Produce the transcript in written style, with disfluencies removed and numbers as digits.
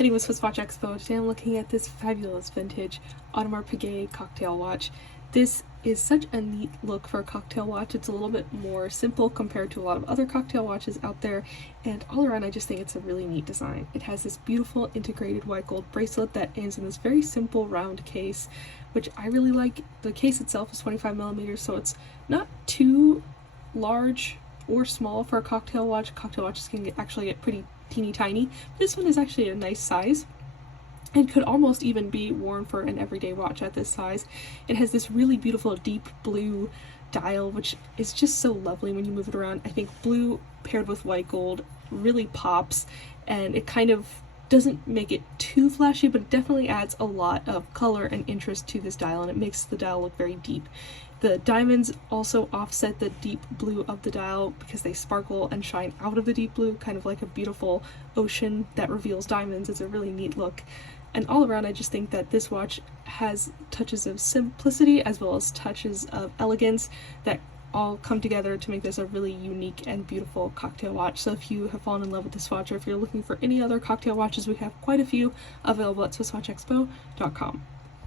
Heading with Swiss Watch Expo, today I'm looking at this fabulous vintage Audemars Piguet cocktail watch. This is such a neat look for a cocktail watch. It's a little bit more simple compared to a lot of other cocktail watches out there, and all around I just think it's a really neat design. It has this beautiful integrated white gold bracelet that ends in this very simple round case, which I really like. The case itself is 25mm, so it's not too large or small for a cocktail watch. Cocktail watches can actually get pretty teeny tiny. This one is actually a nice size and could almost even be worn for an everyday watch at this size. It has this really beautiful deep blue dial, which is just so lovely when you move it around. I think blue paired with white gold really pops, and it kind of doesn't make it too flashy, but it definitely adds a lot of color and interest to this dial, and it makes the dial look very deep. The diamonds also offset the deep blue of the dial because they sparkle and shine out of the deep blue, kind of like a beautiful ocean that reveals diamonds. It's a really neat look. And all around, I just think that this watch has touches of simplicity as well as touches of elegance that all come together to make this a really unique and beautiful cocktail watch. So if you have fallen in love with this watch, or if you're looking for any other cocktail watches, we have quite a few available at SwissWatchExpo.com.